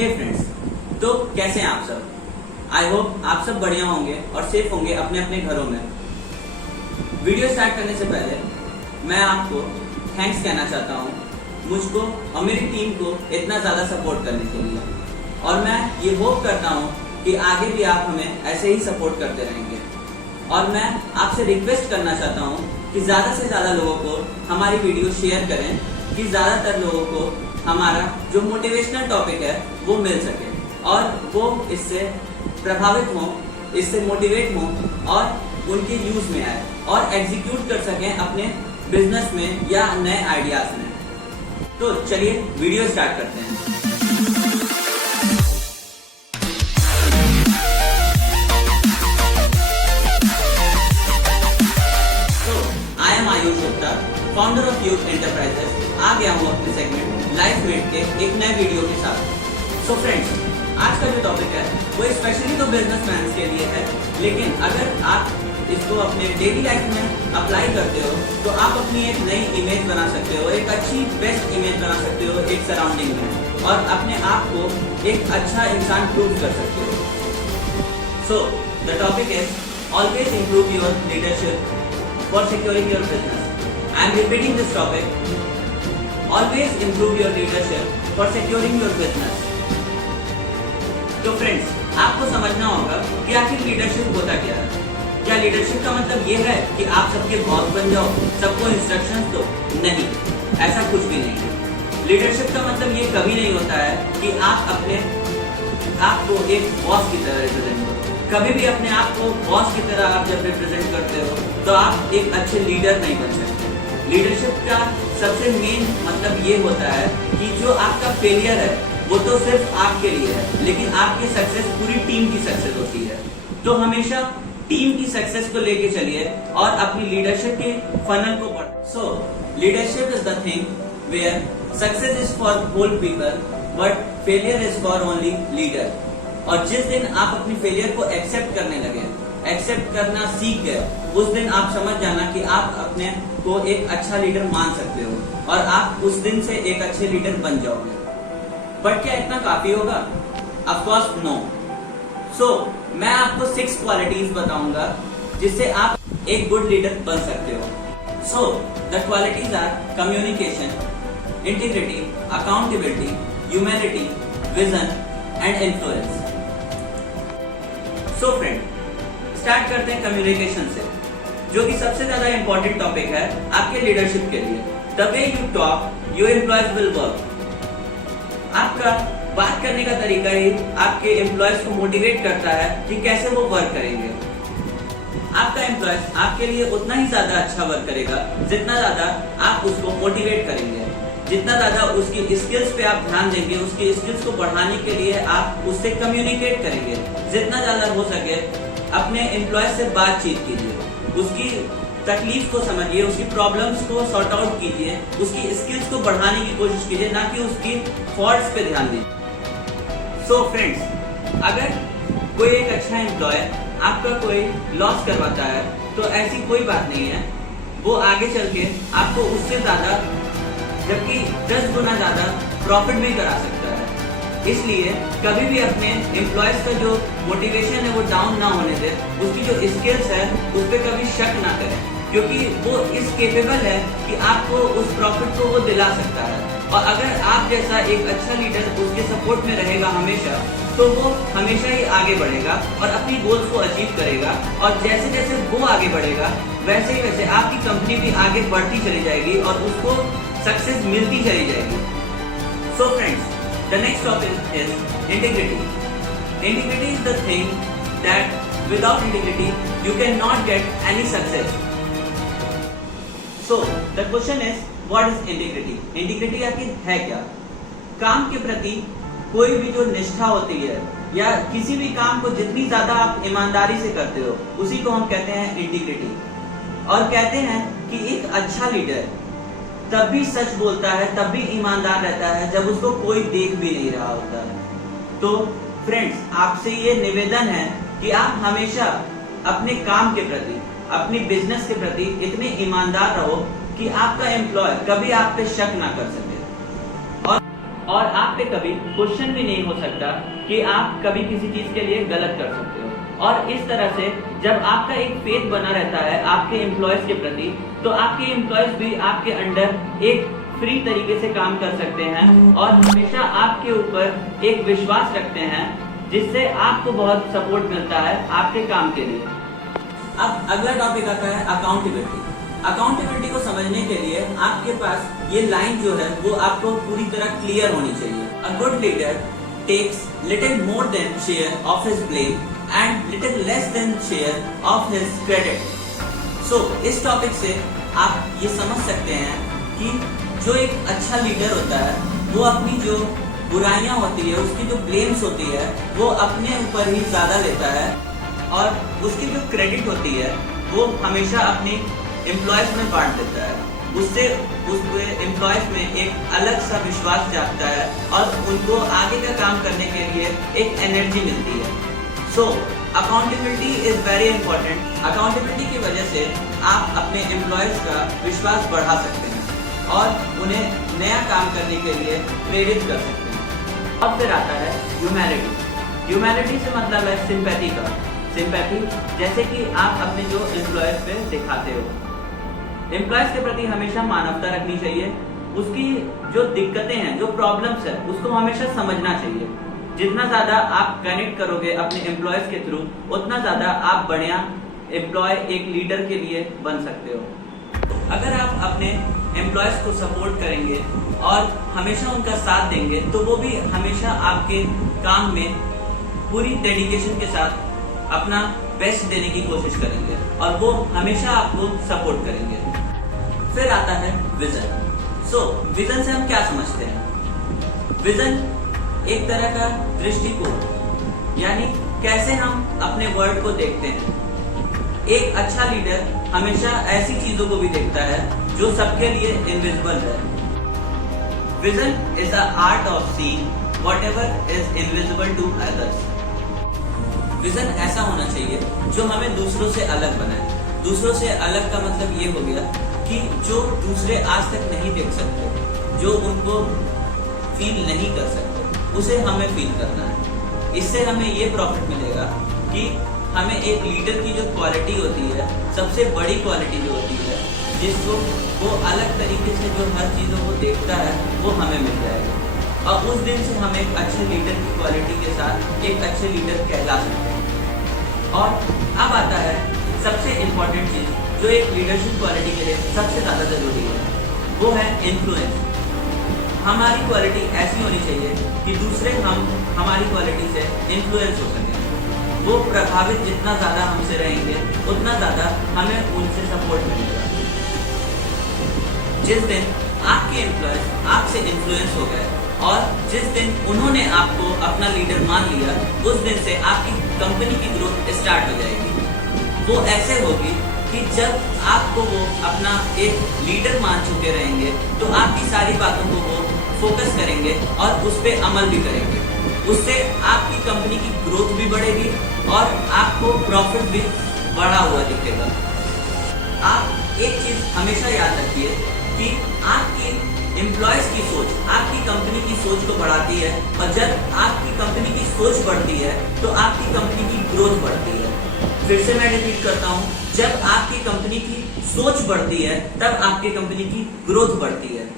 हे friends, तो कैसे हैं आप सब? आई होप आप सब बढ़िया होंगे और सेफ होंगे अपने अपने घरों में। वीडियो स्टार्ट करने से पहले मैं आपको थैंक्स कहना चाहता हूँ मुझको और मेरी टीम को इतना ज़्यादा सपोर्ट करने के लिए, और मैं ये होप करता हूँ कि आगे भी आप हमें ऐसे ही सपोर्ट करते रहेंगे। और मैं आपसे रिक्वेस्ट करना चाहता हूँ कि ज़्यादा से ज़्यादा लोगों को हमारी वीडियो शेयर करें कि ज़्यादातर लोगों को हमारा जो मोटिवेशनल टॉपिक है वो मिल सके और वो इससे प्रभावित हों, इससे मोटिवेट हों और उनके यूज में आए और एग्जीक्यूट कर सकें अपने बिजनेस में या नए आइडियाज में। तो चलिए वीडियो स्टार्ट करते हैं। Ayush Gupta, founder of youth enterprises, आ गया हूँ अपने सेगमेंट लाइफ मेट के एक नए वीडियो के साथ। सो फ्रेंड्स, आज का जो टॉपिक है वो स्पेशली तो बिजनेसमैन के लिए है, लेकिन अगर आप इसको अपने डेली लाइफ में अप्लाई करते हो तो आप अपनी एक नई इमेज बना सकते हो, एक अच्छी बेस्ट इमेज बना सकते हो एक सराउंडिंग में, और अपने आप को एक अच्छा इंसान प्रूव कर सकते हो। So the topic is always improve your leadership for securing your business. I am repeating this topic. Always improve your leadership for securing your business. तो फ्रेंड्स, आपको समझना होगा कि आखिर लीडरशिप होता क्या है। क्या लीडरशिप का मतलब ये है कि आप सबके बॉस बन जाओ, सबको इंस्ट्रक्शंस दो? नहीं, ऐसा कुछ भी नहीं है। लीडरशिप का मतलब ये कभी नहीं होता है कि आप अपने आप को एक बॉस की तरह रिप्रेजेंट करो। कभी भी अपने आप को बॉस की तरह आप जब रिप्रेजेंट करते हो तो आप एक अच्छे लीडर नहीं बन सकते। लीडरशिप का सबसे मेन मतलब ये होता है कि जो आपका फेलियर है वो तो सिर्फ आपके लिए है, लेकिन आपकी सक्सेस पूरी टीम की सक्सेस होती है। तो हमेशा टीम की सक्सेस को लेके चलिए और अपनी लीडरशिप के फनल को बढ़ाइए। So leadership is the thing where success is for whole people but failure is for only leader. और जिस दिन आप अपनी फेलियर को एक्सेप्ट करने लगे, एक्सेप्ट करना सीख गए, उस दिन आप समझ जाना कि आप अपने को एक अच्छा लीडर मान सकते हो और आप उस दिन से एक अच्छे लीडर बन जाओगे। बट क्या इतना काफी होगा? Of course no. सो मैं आपको 6 क्वालिटीज बताऊंगा जिससे आप एक गुड लीडर बन सकते हो। So the qualities are communication, integrity, accountability, humanity, vision and influence. So friend, start करते हैं कम्युनिकेशन से, जो कि सबसे ज्यादा इंपॉर्टेंट टॉपिक है आपके लीडरशिप के लिए। The way you talk your employees will work. आपका बात करने का तरीका ही आपके एम्प्लॉयज को मोटिवेट करता है कि कैसे वो वर्क करेंगे। आपका एम्प्लॉयज आपके लिए उतना ही ज्यादा अच्छा वर्क करेगा जितना ज्यादा आप उसको मोटिवेट करेंगे, जितना ज्यादा उसकी स्किल्स पे आप ध्यान देंगे, उसकी स्किल्स को बढ़ाने के लिए आप उससे कम्युनिकेट करेंगे। जितना ज्यादा हो सके अपने एम्प्लॉय से बातचीत कीजिए, उसकी तकलीफ को समझिए, उसकी प्रॉब्लम्स को सॉर्ट आउट कीजिए, उसकी स्किल्स को बढ़ाने की कोशिश कीजिए, ना कि उसकी फॉल्ट्स पे ध्यान दीजिए। सो फ्रेंड्स, अगर कोई एक अच्छा एम्प्लॉय आपका कोई लॉस करवाता है तो ऐसी कोई बात नहीं है, वो आगे चल के आपको उससे ज्यादा, जबकि 10 गुना ज्यादा प्रॉफिट भी करा सकता है। इसलिए कभी भी अपने एम्प्लॉयज का जो मोटिवेशन है वो डाउन ना होने दे, उसकी जो स्किल्स है उस पर कभी शक ना करें, क्योंकि वो इस केपेबल है कि आपको उस प्रॉफिट को वो दिला सकता है। और अगर आप जैसा एक अच्छा लीडर उसके सपोर्ट में रहेगा हमेशा, तो वो हमेशा ही आगे बढ़ेगा और अपनी गोल्स को अचीव करेगा। और जैसे जैसे वो आगे बढ़ेगा वैसे ही वैसे आपकी कंपनी भी आगे बढ़ती चली जाएगी और उसको सक्सेस मिलती चली जाएगी। So friends, the next topic is integrity. Integrity is the thing that without integrity you can not get any success. So the question is, what is integrity? Integrity आखिर है क्या? काम के प्रति कोई भी जो निष्ठा होती है या किसी भी काम को जितनी ज्यादा आप ईमानदारी से करते हो उसी को हम कहते हैं इंटीग्रिटी। और कहते हैं कि एक अच्छा लीडर तब भी सच बोलता है, तब भी ईमानदार रहता है जब उसको कोई देख भी नहीं रहा होता है। तो फ्रेंड्स, आपसे ये निवेदन है कि आप हमेशा अपने काम के प्रति, अपनी बिजनेस के प्रति इतने ईमानदार रहो कि आपका एम्प्लॉय कभी आप पे शक ना कर सके। और आप पे कभी क्वेश्चन भी नहीं हो सकता कि आप कभी किसी चीज के लिए गलत कर सकते हो। और इस तरह से जब आपका एक फेथ बना रहता है आपके एम्प्लॉयज के प्रति, तो आपके एम्प्लॉयज भी आपके अंडर एक फ्री तरीके से काम कर सकते हैं और हमेशा आपके ऊपर एक विश्वास रखते हैं, जिससे आपको बहुत सपोर्ट मिलता है आपके काम के लिए। अब अगला टॉपिक आता है अकाउंटेबिलिटी। अकाउंटेबिलिटी को समझने के लिए आपके पास ये लाइन जो है वो आपको पूरी तरह क्लियर होनी चाहिए। A good leader takes little more than share of his blame and little less than share of his credit. So इस टॉपिक से आप ये समझ सकते हैं कि जो एक अच्छा लीडर होता है वो अपनी जो बुराइयां होती है, उसकी जो ब्लेम्स होती है वो अपने ऊपर ही ज्यादा लेता है और उसकी जो क्रेडिट होती है वो हमेशा अपने एम्प्लॉयज में बांट देता है। उससे उस एम्प्लॉयज में एक अलग सा विश्वास जागता है और उनको आगे का काम करने के लिए एक एनर्जी मिलती है। So accountability is very important. Accountability की वजह से आप अपने एम्प्लॉयज का विश्वास बढ़ा सकते हैं और उन्हें नया काम करने के लिए प्रेरित कर सकते हैं। अब फिर आता है ह्यूमैनिटी। ह्यूमैनिटी से मतलब है सिंपैथी का। सिंपैथी जैसे कि आप अपने जो एम्प्लॉयज पे दिखाते हो। एम्प्लॉयज के प्रति हमेशा मानवता रखनी चाहिए। उसकी जो दिक्कतें हैं, जो प्रॉब्लम्स है, उसको हमेशा समझना चाहिए। जितना ज्यादा आप कनेक्ट करोगे अपने एम्प्लॉयज के थ्रू, उतना ज्यादा आप बढ़िया एम्प्लॉय एक लीडर के लिए बन सकते हो। अगर आप अपने एम्प्लॉयज को सपोर्ट करेंगे और हमेशा उनका साथ देंगे, तो वो भी हमेशा आपके काम में पूरी डेडिकेशन के साथ अपना बेस्ट देने की कोशिश करेंगे और वो हमेशा आपको सपोर्ट करेंगे। फिर आता है विजन। सो विजन से हम क्या समझते हैं? विजन एक तरह का दृष्टिकोण, यानी कैसे हम अपने वर्ल्ड को देखते हैं। एक अच्छा लीडर हमेशा ऐसी चीजों को भी देखता है जो सबके लिए इनविजिबल है। Vision is the art of seeing whatever is invisible to others. Vision ऐसा होना चाहिए जो हमें दूसरों से अलग बनाए। दूसरों से अलग का मतलब ये हो गया कि जो दूसरे आज तक नहीं देख सकते, जो उनको फील नहीं कर सकते, उसे हमें फील करना है। इससे हमें ये प्रॉफिट मिलेगा कि हमें एक लीडर की जो क्वालिटी होती है, सबसे बड़ी क्वालिटी जो होती है, जिसको वो अलग तरीके से जो हर चीजों को देखता है, वो हमें मिल जाएगा और उस दिन से हम एक अच्छे लीडर की क्वालिटी के साथ एक अच्छे लीडर कहला सकते हैं। और अब आता है सबसे इम्पोर्टेंट चीज जो एक लीडरशिप क्वालिटी के लिए सबसे ज्यादा जरूरी है, वो है इन्फ्लुएंस। हमारी क्वालिटी ऐसी होनी चाहिए कि दूसरे हमारी क्वालिटी से इन्फ्लुएंस हो सके। वो प्रभावित जितना ज्यादा हमसे रहेंगे, उतना ज्यादा हमें उनसे सपोर्ट मिलेगा। जिस दिन आपके एम्प्लॉयज आपसे इन्फ्लुएंस हो गए और जिस दिन उन्होंने आपको अपना लीडर मान लिया, उस दिन से आपकी कंपनी की ग्रोथ स्टार्ट हो जाएगी। वो ऐसे होगी कि जब आपको वो अपना एक लीडर मान चुके रहेंगे, तो आपकी सारी बातों को वो फोकस करेंगे और उस पर अमल भी करेंगे। उससे आपकी कंपनी की ग्रोथ भी बढ़ेगी और आपको प्रॉफिट भी बढ़ा हुआ दिखेगा। आप एक चीज हमेशा याद रखिए कि आपकी एम्प्लॉयज की सोच आपकी कंपनी की सोच को बढ़ाती है और जब आपकी कंपनी की सोच बढ़ती है तो आपकी कंपनी की ग्रोथ बढ़ती है। फिर से मैं रिपीट करता हूँ, जब आपकी कंपनी की सोच बढ़ती है तब आपकी कंपनी की ग्रोथ बढ़ती है।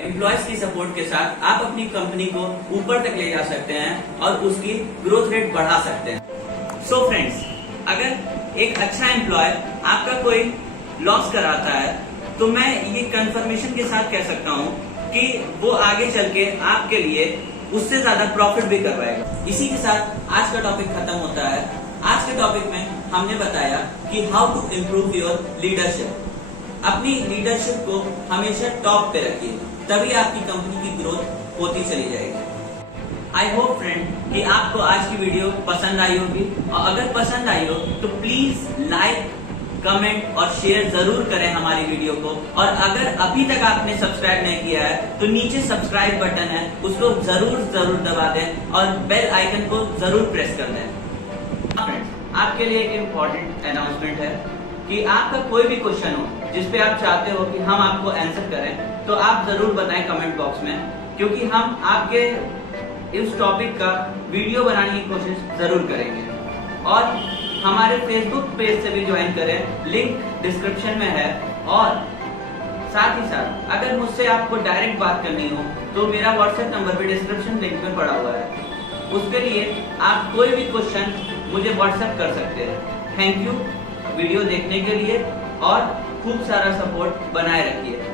एम्प्लॉयज की सपोर्ट के साथ आप अपनी कंपनी को ऊपर तक ले जा सकते हैं और उसकी ग्रोथ रेट बढ़ा सकते हैं। सो फ्रेंड्स, अगर एक अच्छा एम्प्लॉय आपका कोई लॉस कराता है तो मैं ये कंफर्मेशन के साथ कह सकता हूँ कि वो आगे चल के आपके लिए उससे ज्यादा प्रॉफिट भी करवाएगा। इसी के साथ आज का टॉपिक खत्म होता है। आज के टॉपिक में हमने बताया कि how to improve your leadership. अपनी लीडरशिप को हमेशा टॉप पे रखिए, तभी आपकी कंपनी की ग्रोथ होती चली जाएगी। आई होप फ्रेंड कि आपको आज की वीडियो पसंद आई होगी और अगर पसंद आई हो तो प्लीज लाइक, कमेंट और शेयर जरूर करें हमारी वीडियो को। और अगर अभी तक आपने सब्सक्राइब नहीं किया है तो नीचे सब्सक्राइब बटन है, उसको जरूर दबा दें और बेल आइकन को जरूर प्रेस कर दें। आपके लिए एक इम्पोर्टेंट अनाउंसमेंट है कि आपका कोई भी क्वेश्चन हो जिस पे आप चाहते हो कि हम आपको आंसर करें, तो आप जरूर बताएं कमेंट बॉक्स में। क्योंकि हम आपके इस टॉपिक का वीडियो बनाने की कोशिश जरूर करेंगे। और हमारे फेसबुक पेज से भी ज्वाइन करें, लिंक डिस्क्रिप्शन में है। और साथ ही साथ अगर मुझसे आपको डायरेक्ट बात करनी हो तो मेरा व्हाट्सएप नंबर भी डिस्क्रिप्शन लिंक में पड़ा हुआ है। उसके लिए आप कोई भी क्वेश्चन मुझे व्हाट्सएप कर सकते हैं। थैंक यू वीडियो देखने के लिए और खूब सारा सपोर्ट बनाए रखिए।